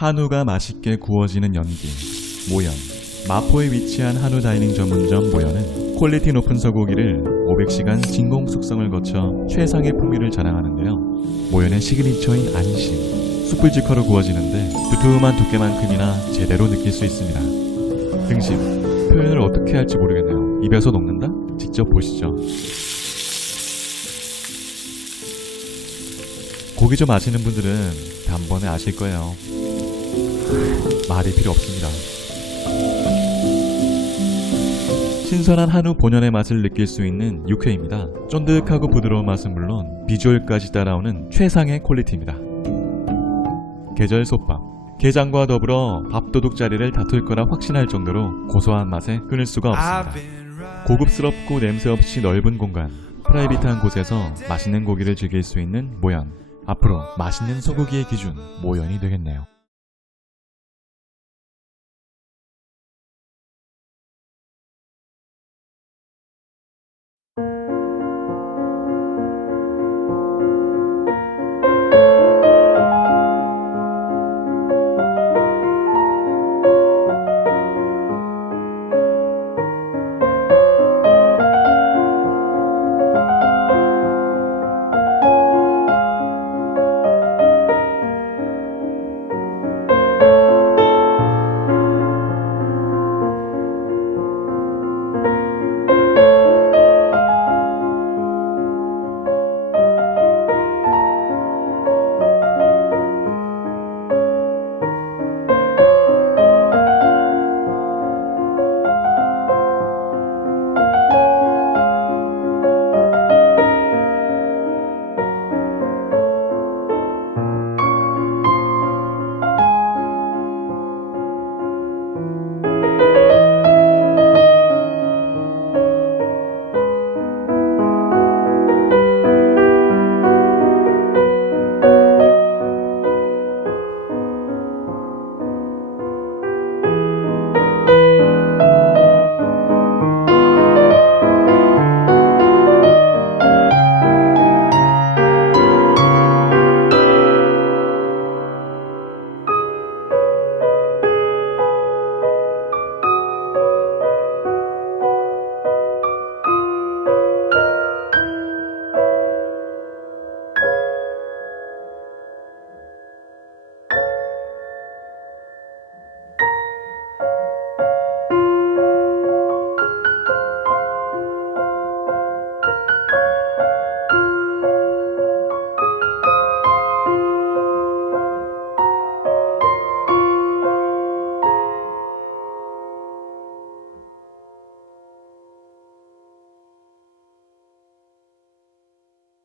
한우가 맛있게 구워지는 연기 모연 마포에 위치한 한우 다이닝 전문점 모연은 퀄리티 높은 소고기를 500시간 진공 숙성을 거쳐 최상의 풍미를 자랑하는데요. 모연의 시그니처인 안심 숯불 직화로 구워지는데 두툼한 두께만큼이나 제대로 느낄 수 있습니다. 등심 표현을 어떻게 할지 모르겠네요. 입에서 녹는다? 직접 보시죠. 고기 좀 아시는 분들은 단번에 아실 거예요. 말이 필요 없습니다. 신선한 한우 본연의 맛을 느낄 수 있는 육회입니다. 쫀득하고 부드러운 맛은 물론 비주얼까지 따라오는 최상의 퀄리티입니다. 계절 솥밥 게장과 더불어 밥도둑 자리를 다툴 거라 확신할 정도로 고소한 맛에 끊을 수가 없습니다. 고급스럽고 냄새 없이 넓은 공간, 프라이빗한 곳에서 맛있는 고기를 즐길 수 있는 모연. 앞으로 맛있는 소고기의 기준 모연이 되겠네요.